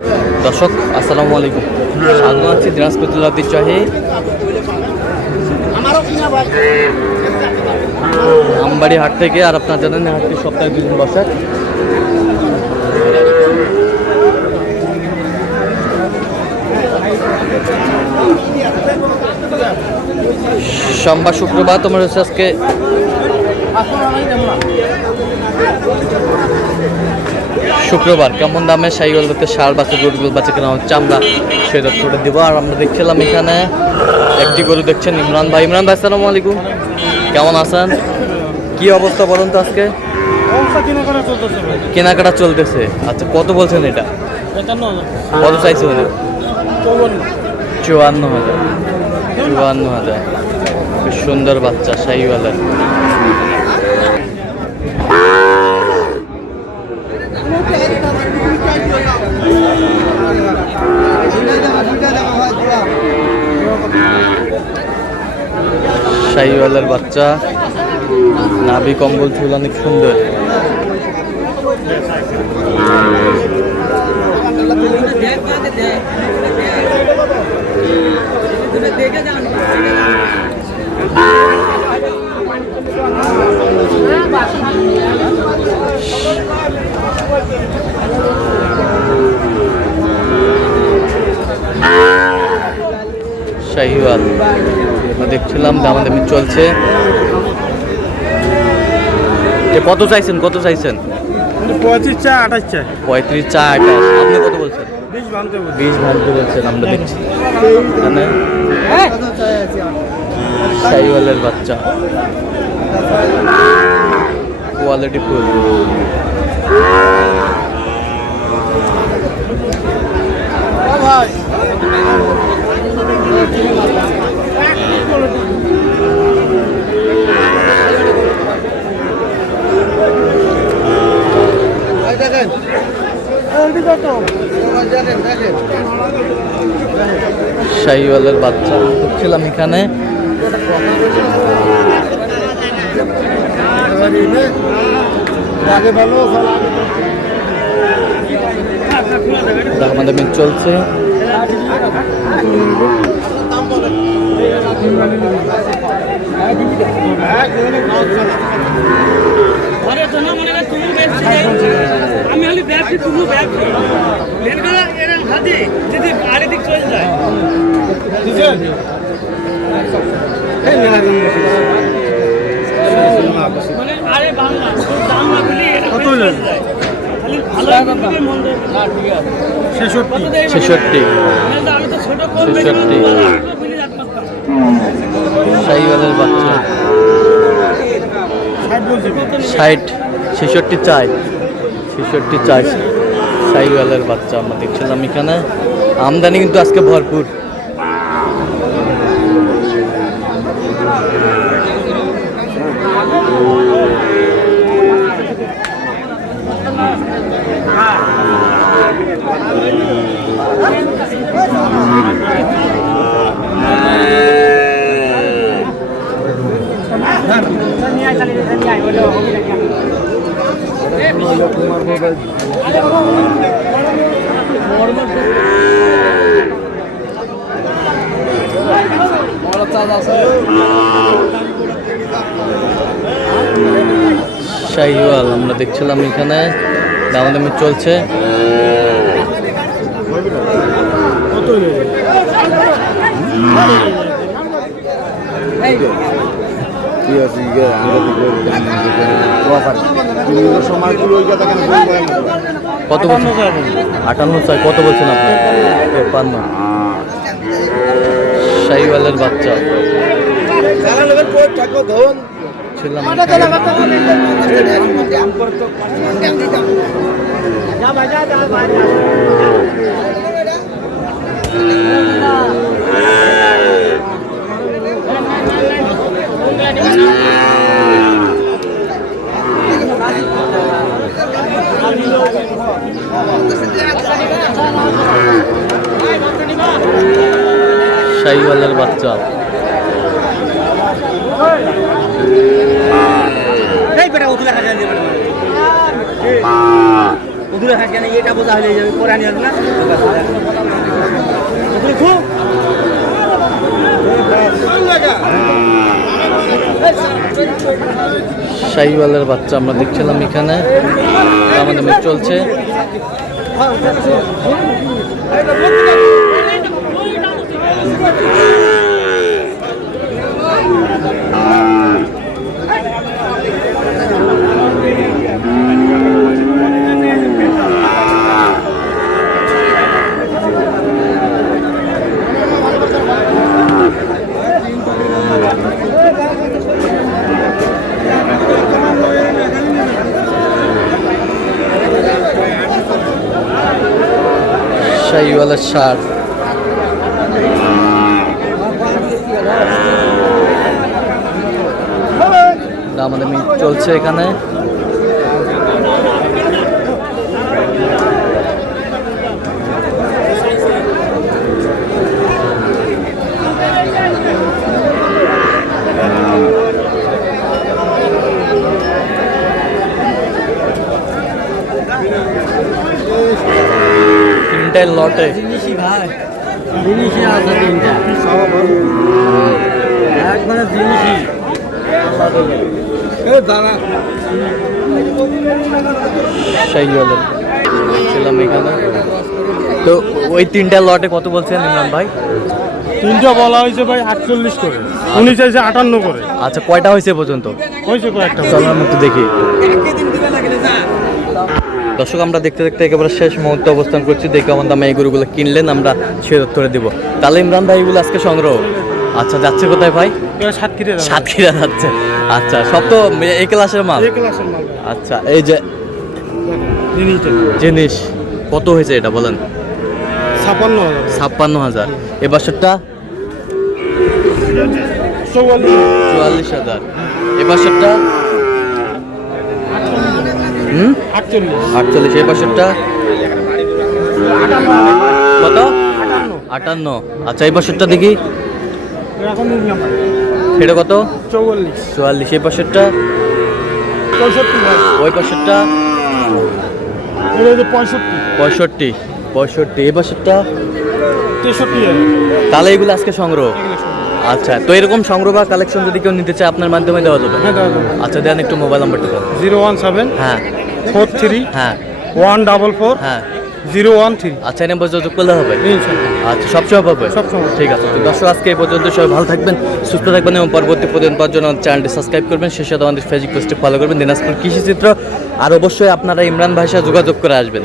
দর্শক আসসালামু আলাইকুম, স্বাগত আছি দিনাজপুর জেলার ঐতিহ্যবাহী আমবাড়ি হাট থেকে। আর আপনারা জানেন হাটটি সপ্তাহে 2 দিন বসে। সোমবার শুক্রবার তোমার হচ্ছে আজকে শুক্রবার। কেমন দামে সাইকেল করতে সার বাচ্চা গরুগুলো বাচ্চা কেনা হচ্ছে আমরা সেই তথ্যটা দেবো। আর আমরা দেখছিলাম এখানে একটি গরু দেখছেন ইমরান ভাই। ইমরান ভাই আসসালামু আলাইকুম, কেমন আছেন? কি অবস্থা বলুন তো আজকে? কেনাকাটা চলতেছে। আচ্ছা, কত বলছেন এটা? কত চাইছে উনি? 54,000। 54,000। খুব সুন্দর বাচ্চা শাহিওয়ালের। শাহিওয়ালের বাচ্চা, নাভি কম্বল চুল অনেক সুন্দর। শাহিওয়াল দেখছিলাম দামাদামি চলছে। কত চাইছেন? কত চাইছেন? 35 চা 28 চা। 35 চা 28। আপনি কত বলছেন? 20 ভাঙতে বলছেন। আমরা দেখছি এখানে শাহিওয়ালের বাচ্চা, কোয়ালিটি ফুল। শাহিওয়ালের বাচ্চা দেখছিলাম এখানে। আমাদের চলছে। আমি হলে ব্যবসা তুমি ব্যবসা এরকম হাতে যদি আরেকদিক চলে যায় মানে আরে বাংলা দাম না বলি কত হলো? 66। শাহিওয়ালের বাচ্চা 60। 66 চাই। 66 চাই শাহিওয়ালের বাচ্চা আমরা দেখছিলাম এখানে। আমদানি কিন্তু আজকে ভরপুর। শাহিওয়াল আমরা দেখছিলাম এখানে দামাদামি চলছে। কত বলছেন? 58 চাই। কত বলছেন আপনি? 53। শাহিওয়ালের বাচ্চা ছিলাম। শাহিওয়ালের বাচ্চা দূরে থাকে না এটা বোঝা হয়ে যাবে পরে আনি আসবে না শাহিওয়ালের বাচ্চা আমরা দেখছিলাম এখানে আমাদের মেয়ে চলছে। শাহিওয়ালের সার আমাদের মিট চলছে এখানে। তিনটাই লটে জিনিসই ভাই জিনিসই আছে তিনটা একবারে জিনিসই শাহিওয়ালের ছিলাম এখানে। তো ওই তিনটা লটে কত বলছেন ইমরান ভাই? তিনটা বলা হয়েছে ভাই 48 করে, উনি চাইছে 58 করে। আচ্ছা, কয়টা হয়েছে পর্যন্ত? হয়েছে কয়েকটা। চলো আমি একটু দেখি। দর্শক, আমরা দেখতে দেখতে একেবারে শেষ মুহূর্তে অবস্থান করছি। দেখে আমার দামে এই গরুগুলো কিনলেন, আমরা ছেড়ে ধরে দিব। তাহলে ইমরান ভাই এগুলো আজকে সংগ্রহ। আচ্ছা, যাচ্ছে কোথায় ভাই? সাতক্ষীরা যাচ্ছে। আচ্ছা, সব তো এই ক্লাসের মাল। আচ্ছা, এই যে জিনিস কত হয়েছে এটা বলেন? 56,000। এ বছরটা 44,000। এ বছরটা 48। এই বছরটা কত? 58। আচ্ছা, এই বছরটা দেখি এটা কত? 44। এই বছরটা ওই বছরটা 65। এই বছরটা 63। তাহলে এগুলো আজকে সংগ্রহ। আচ্ছা, তো এরকম সংগ্রহ বা কালেকশন যদি কেউ নিতে চায় আপনার মাধ্যমে দেওয়া যাবে? আচ্ছা, দেন একটু মোবাইল নাম্বারটা দেন। 017 হ্যাঁ 43 হ্যাঁ 144 হ্যাঁ 013। আচ্ছা, এই নাম্বার যোগাযোগ করলে হবে? আচ্ছা, সবসময় পাবে? সবসময়। ঠিক আছে। তো দর্শক, আজকে এই পর্যন্ত সবাই ভালো থাকবেন, সুস্থ থাকবেন এবং পরবর্তী প্রতিদিন পাওয়ার জন্য চ্যানেলটি সাবস্ক্রাইব করবেন। সেই সাথে আমাদের ফেসবুক পেজটি ফলো করবেন, দিনাজপুর কৃষি চিত্র। আর অবশ্যই আপনারা ইমরান ভাইয়ের সাথে যোগাযোগ করে আসবেন।